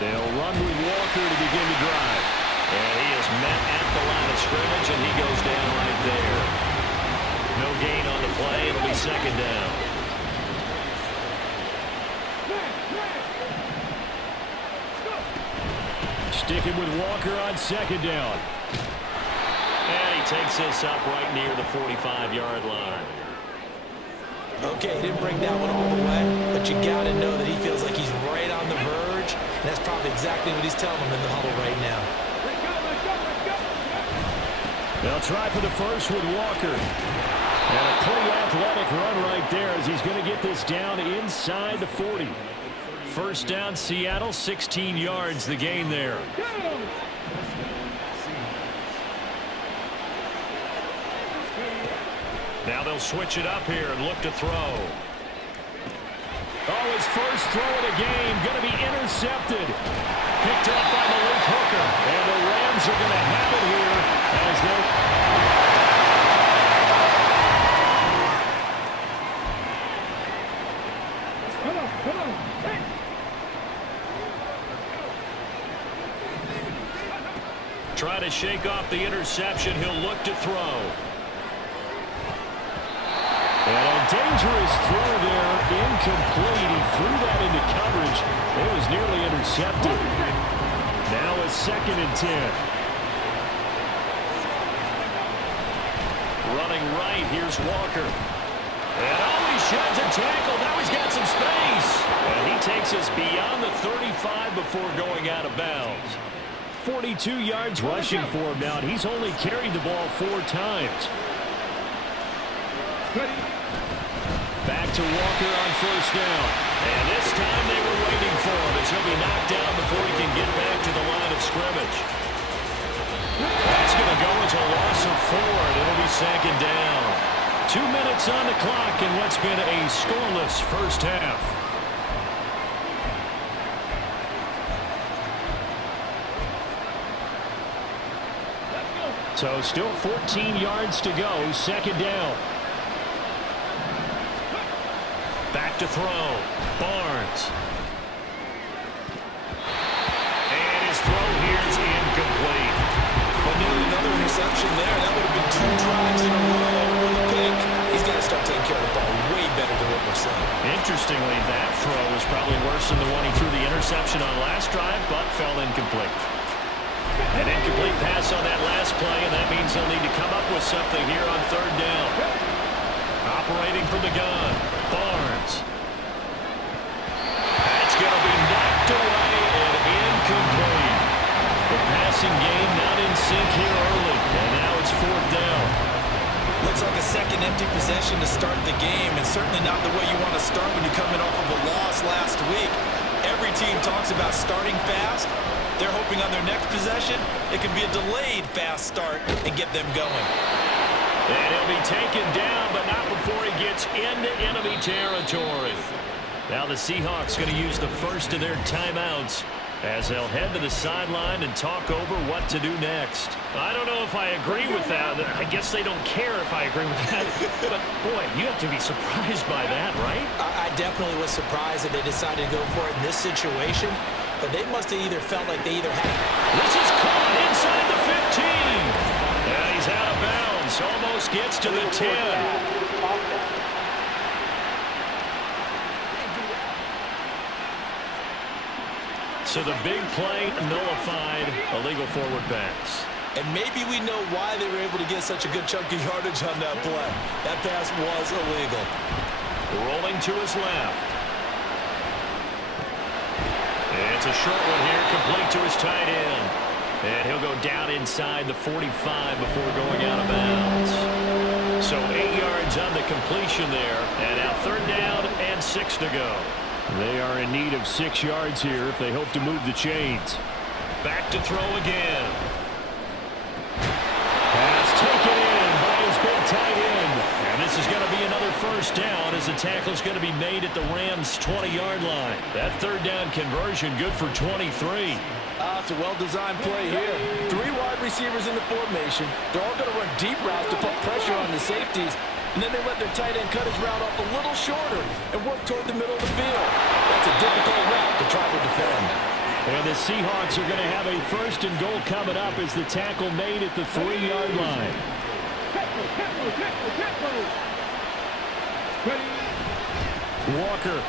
They'll run with Walker to begin the drive. And he is met at the line of scrimmage, and he goes down right there. No gain on the play. It'll be second down. Sticking with Walker on second down. And he takes this up right near the 45-yard line. Okay, he didn't bring that one all the way, but you got to know that he feels like he's right on the verge, and that's probably exactly what he's telling him in the huddle right now. They'll try for the first with Walker. And a pretty athletic run right there as he's going to get this down inside the 40. First down, Seattle, 16 yards, the gain there. Now they'll switch it up here and look to throw. Oh, his first throw of the game going to be intercepted. Picked up by Malik Hooker. And the Rams are going to have it here as they try to shake off the interception. He'll look to throw. And a dangerous throw there, incomplete. He threw that into coverage. It was nearly intercepted. Now a 2nd and 10. Running right, here's Walker. And he sheds a tackle. Now he's got some space. And he takes us beyond the 35 before going out of bounds. 42 yards rushing for him now. He's only carried the ball 4 times. Back to Walker on first down. And this time they were waiting for him as he'll be knocked down before he can get back to the line of scrimmage. That's going to go as a loss of 4, and it'll be 2nd down. 2 minutes on the clock in what's been a scoreless first half. So still 14 yards to go, 2nd down. Back to throw. Barnes. And his throw here is incomplete. Well, nearly another interception there. That would have been 2 drives in a row with a pick. He's got to start taking care of the ball way better than what we're saying. Interestingly, that throw was probably worse than the one he threw the interception on last drive, but fell incomplete. An incomplete pass on that last play, and that means they'll need to come up with something here on 3rd down. Operating from the gun, Barnes. That's going to be knocked away and incomplete. The passing game not in sync here early, and now it's 4th down. Looks like a second empty possession to start the game, and certainly not the way you want to start when you're coming off of a loss last week. Every team talks about starting fast. They're hoping on their next possession, it can be a delayed fast start and get them going. And he'll be taken down, but not before he gets into enemy territory. Now the Seahawks going to use the first of their timeouts as they'll head to the sideline and talk over what to do next. I don't know if I agree with that. I guess they don't care if I agree with that. But, boy, you have to be surprised by that, right? I definitely was surprised that they decided to go for it in this situation. But they must have either felt like they either had... This is caught inside the 15. And he's out of bounds. Almost gets to the 10. So the big play nullified, a legal forward pass. And maybe we know why they were able to get such a good chunk of yardage on that play. That pass was illegal. Rolling to his left. It's a short one here, complete to his tight end. And he'll go down inside the 45 before going out of bounds. So 8 yards on the completion there. And now 3rd down and 6 to go. They are in need of 6 yards here if they hope to move the chains. Back to throw again. Pass taken in by his big tight end. And this is going to be another first down as the tackle's going to be made at the Rams' 20-yard line. That 3rd down conversion good for 23. It's a well-designed play here. 3 wide receivers in the formation. They're all going to run deep routes to put pressure on the safeties. and then they let their tight end cut his route off a little shorter and work toward the middle of the field. That's a difficult route to try to defend. And the Seahawks are going to have a 1st and goal coming up as the tackle made at the 3-yard line. Walker.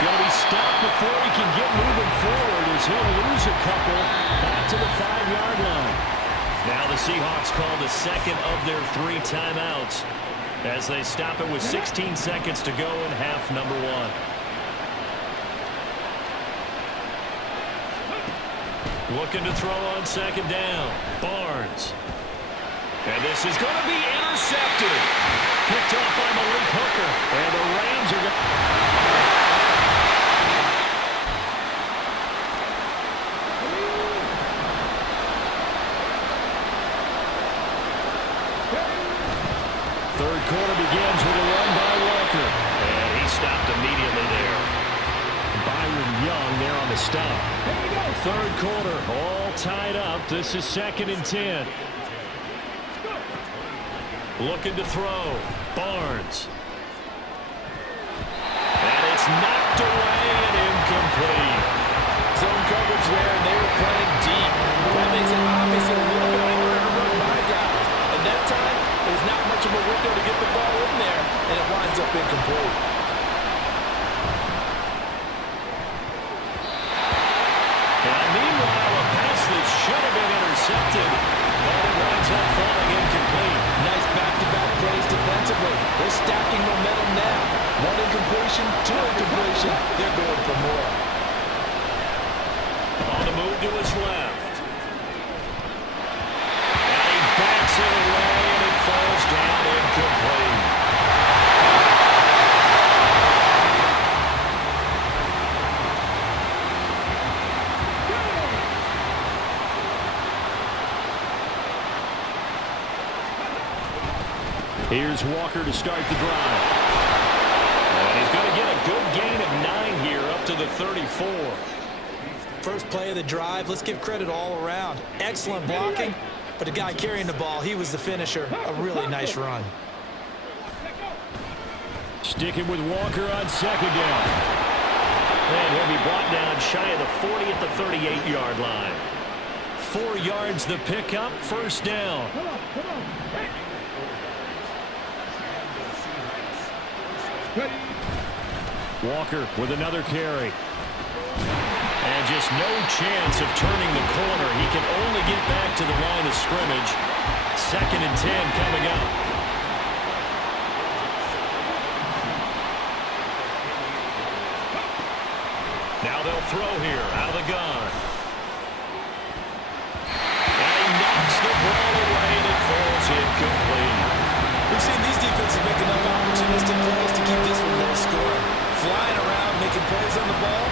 Going to be stopped before he can get moving forward as he'll lose a couple back to the 5-yard line. Now the Seahawks call the second of their 3 timeouts as they stop it with 16 seconds to go in half number 1. Looking to throw on 2nd down. Barnes. And this is going to be intercepted. Picked off by Malik Hooker. And the Rams are going to... Third quarter begins with a run by Walker. And he stopped immediately there. Byron Young there on the stop. Third quarter, all tied up. This is 2nd and 10. Looking to throw. Barnes. And it's knocked away and incomplete. Zone coverage there, and they were playing deep. That makes it obviously a little bit harder to run by guys. And that time, there's not much of a window to get the ball in there, and it winds up incomplete. And meanwhile, a pass that should have been intercepted, but it winds up falling incomplete. Nice back-to-back plays defensively. They're stacking momentum now. 1 incompletion, 2 incompletion. They're going for more. On the move to his left. And he backs it away, and it falls down incomplete. Here's Walker to start the drive. And he's going to get a good gain of 9 here up to the 34. First play of the drive, let's give credit all around. Excellent blocking, but the guy carrying the ball, he was the finisher. A really nice run. Sticking with Walker on 2nd down. And he'll be brought down shy of the 40 at the 38-yard line. 4 yards the pickup, 1st down. Walker with another carry. And just no chance of turning the corner. He can only get back to the line of scrimmage. 2nd and 10 coming up. Now they'll throw here out of the gun. And he knocks the ball away and it falls incomplete. We've seen these defenses make enough opportunistic plays to keep this one low scoring. Flying around, making plays on the ball,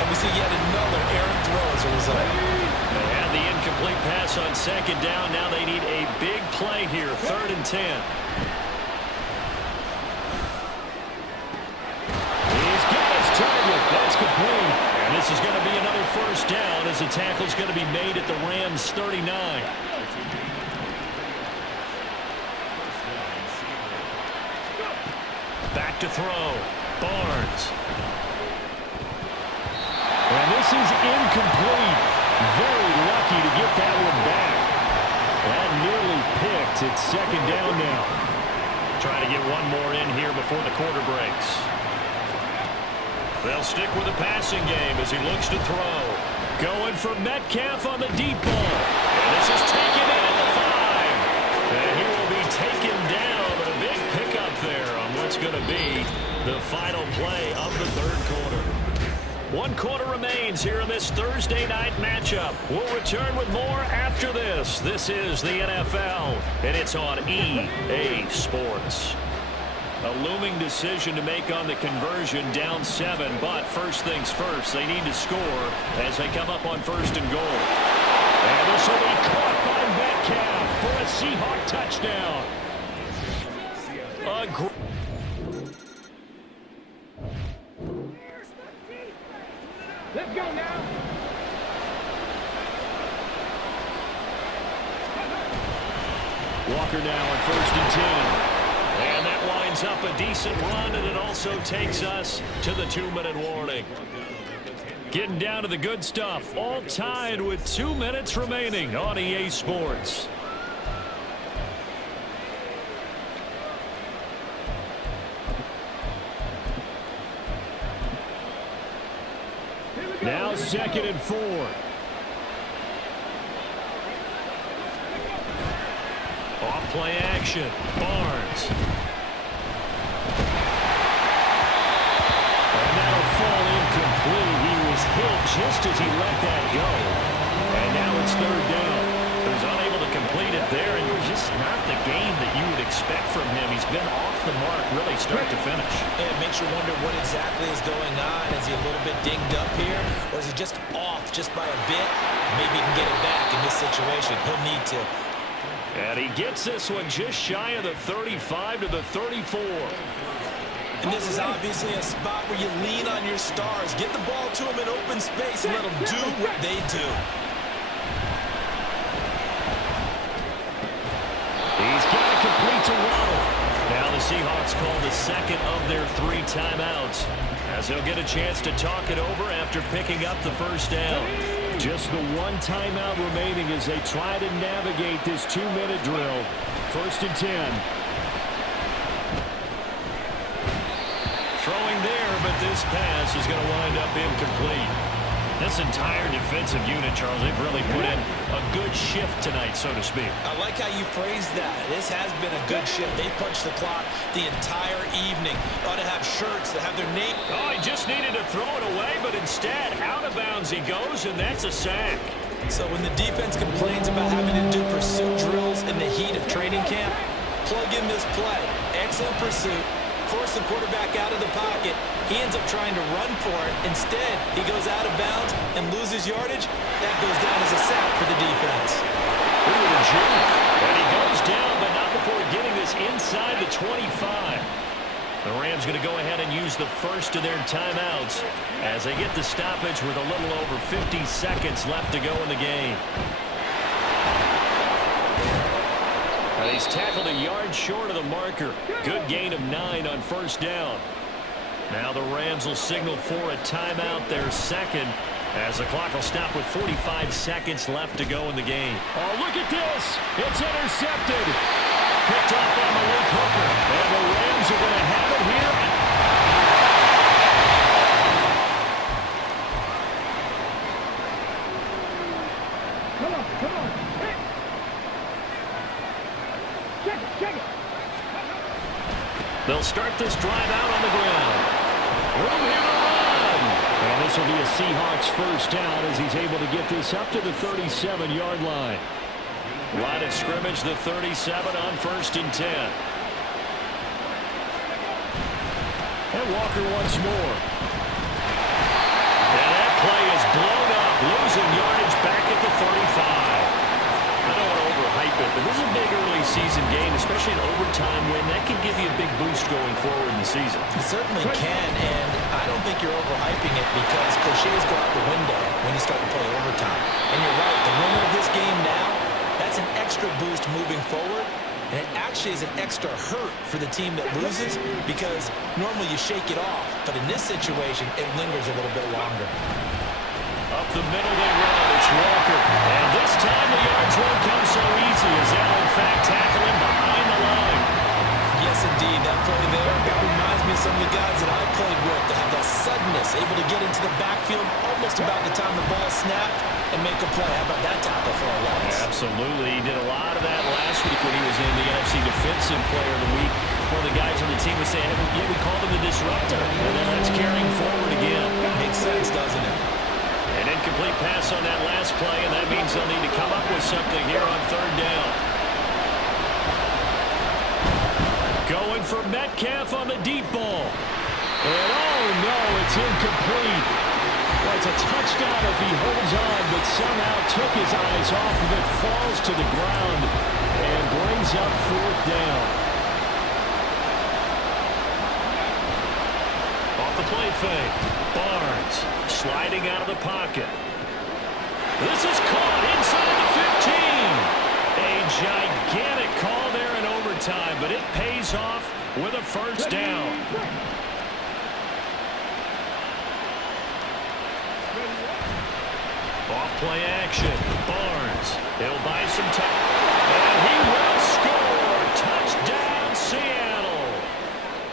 and we see yet another errant throw as a result. They had the incomplete pass on 2nd down. Now they need a big play here, 3rd and 10. He's got his target. That's complete. And this is going to be another 1st down as the tackle's going to be made at the Rams' 39. Back to throw. Barnes. And this is incomplete. Very lucky to get that one back. That nearly picked. It's 2nd down now. Trying to get one more in here before the quarter breaks. They'll stick with the passing game as he looks to throw. Going for Metcalf on the deep ball. And this is taken in at the 5. And he will be taken down, but a big pickup there on what's going to be the final play of the 3rd quarter. 1 quarter remains here in this Thursday night matchup. We'll return with more after this. This is the NFL, and it's on EA Sports. A looming decision to make on the conversion, down 7, but first things first, they need to score as they come up on 1st and goal. And this will be caught by Metcalf for a Seahawk touchdown. Let's go now. Walker now on 1st and And that winds up a decent run, and it also takes us to the 2-minute warning. Getting down to the good stuff, all tied with 2 minutes remaining on EA Sports. Now 2nd and 4. Off play action. Barnes. And that'll fall incomplete. He was hit just as he let that go. And now it's 3rd down. He was unable to complete it there, and just not the game that you would expect from him. He's been off the mark really start to finish. Yeah, it makes you wonder what exactly is going on. Is he a little bit dinged up here, or is he just off just by a bit? Maybe he can get it back in this situation. He'll need to. And he gets this one just shy of the 35 to the 34. And this is obviously a spot where you lean on your stars. Get the ball to them in open space and let them do what they do. He's got it complete to Waddle. Now the Seahawks call the 2nd of their 3 timeouts, as he'll get a chance to talk it over after picking up the 1st down. Just the 1 timeout remaining as they try to navigate this 2-minute drill. 1st and 10. Throwing there, but this pass is going to wind up incomplete. This entire defensive unit, Charles, they've really put in a good shift tonight, so to speak. I like how you phrased that. This has been a good shift. They punched the clock the entire evening. Ought to have shirts that have their name. Oh, he just needed to throw it away, but instead, out of bounds he goes, and that's a sack. So when the defense complains about having to do pursuit drills in the heat of training camp, plug in this play. Excellent pursuit. Force the quarterback out of the pocket. He ends up trying to run for it. Instead, he goes out of bounds and loses yardage. That goes down as a sack for the defense. Ooh, juke. And he goes down, but not before getting this inside the 25. The Rams going to go ahead and use the 1st of their timeouts as they get the stoppage with a little over 50 seconds left to go in the game. He's tackled a yard short of the marker. Good gain of 9 on 1st down. Now the Rams will signal for a timeout, their 2nd, as the clock will stop with 45 seconds left to go in the game. Oh, look at this. It's intercepted. Picked off by Malik Hooker. And the Rams are going to have it here. Come on, come on. Hey. Check it. They'll start this drive out on the ground. Room here to run. And this will be a Seahawks 1st down as he's able to get this up to the 37-yard line. Line of scrimmage, the 37 on 1st and 10. And Walker once more. And that play is blown up, losing yardage back at the 35. I don't want to overhype it, but this is a big early season game, especially an overtime win. That can give you a big boost going forward in the season. It certainly can, and I don't think you're overhyping it because cliches go out the window when you start to play overtime. And you're right, the winner of this game now, that's an extra boost moving forward, and it actually is an extra hurt for the team that loses because normally you shake it off, but in this situation, it lingers a little bit longer. Up the middle they run. It's Walker. And this time the yards won't come so easy as they'll in fact tackle him behind the line. Yes, indeed. That play there, that reminds me of some of the guys that I played with that have that suddenness, able to get into the backfield almost about the time the ball snapped and make a play. How about that tackle for a loss? Absolutely. He did a lot of that last week when he was in the NFC Defensive Player of the Week. One of the guys on the team was saying, yeah, we called him the disruptor. And then that's carrying forward again. Makes sense, doesn't it? An incomplete pass on that last play, and that means they'll need to come up with something here on 3rd down. Going for Metcalf on the deep ball. And oh no, it's incomplete. Well, it's a touchdown if he holds on, but somehow took his eyes off of it, falls to the ground, and brings up 4th down. Off the play fake. Barnes sliding out of the pocket. This is caught inside the 15. A gigantic call there in overtime. time, but it pays off with a first down. Off-play action. Barnes. He'll buy some time. And he will score. Touchdown, Seattle.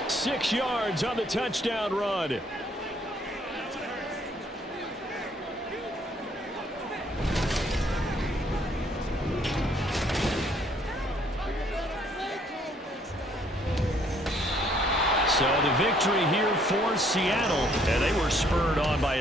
6 yards on the touchdown run. So the victory here for Seattle, and they were spurred on by